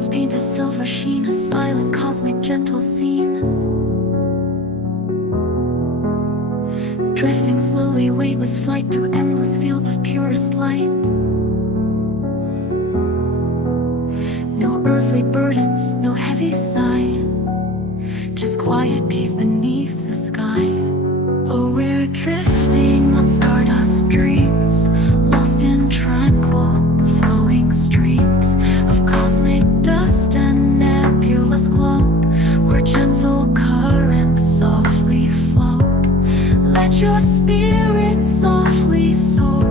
dreams paint a silver sheen, a silent cosmic gentle scene. Drifting slowly, weightless flight through endless fields of purest light. No earthly burdens, no heavy sigh, just quiet peace beneath the sky. Oh, we're drifting on stardust dreams, lost in tranquil, flowing streams of cosmic dust and nebulous glow, where gentle currents softly flow. Let your spirit softly soar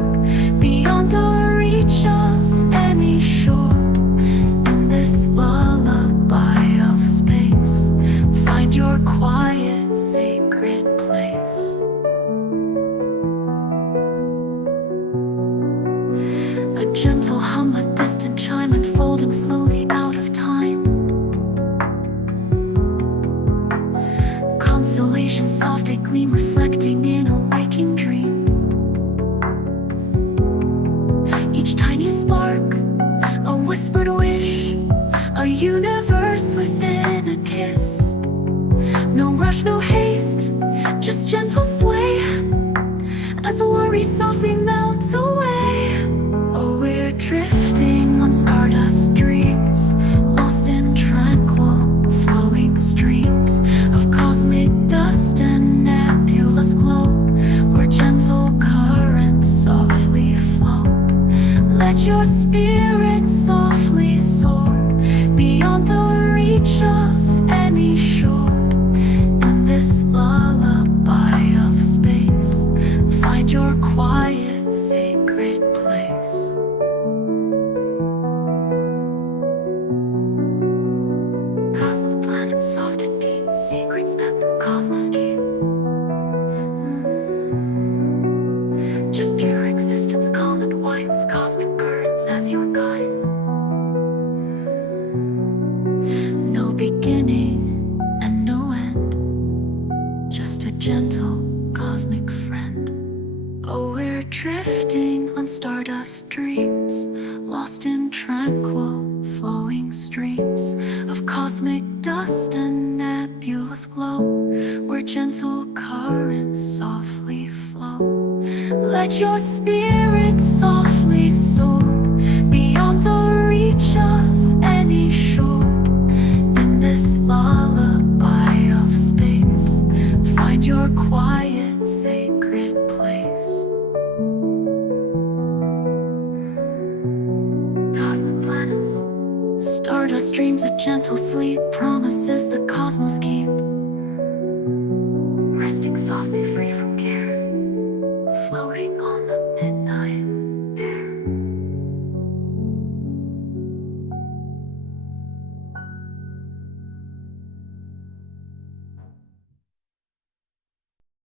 beyond the reach of any shore. In this lullaby of space, find your quiet, sacred place. A gentle hum, a distant chime, unfolding slowly out of time. Constellation soft, a gleam reflecting in a waking dream. Each tiny spark, a whispered wish, a universe within a kiss. No rush, no haste, just gentle sway, as worry softly melts away. Oh, we're drifting on stardust dreams, lost in tranquil, flowing streams of cosmic dust and nebulous glow, where gentle currents softly flow. Let your spirit softly soar beyond the reach of any shore. In this lullaby of space, find your quiet, sacred place. Past the planets, soft and deep, secrets that the cosmos keep. Just pure existence, calm and white, with cosmic currents as your guide. No beginning and no end, just a gentle cosmic friend. Oh, we're drifting on stardust dreams, lost in tranquil, flowing streams of cosmic dust and nebulous glow, where gentle currents softly flow. Let your spirit softly soar beyond the reach of any shore. In this lullaby of space, find your quiet, sacred place. Past the planets, stardust dreams, a gentle sleep, promises the cosmos keep.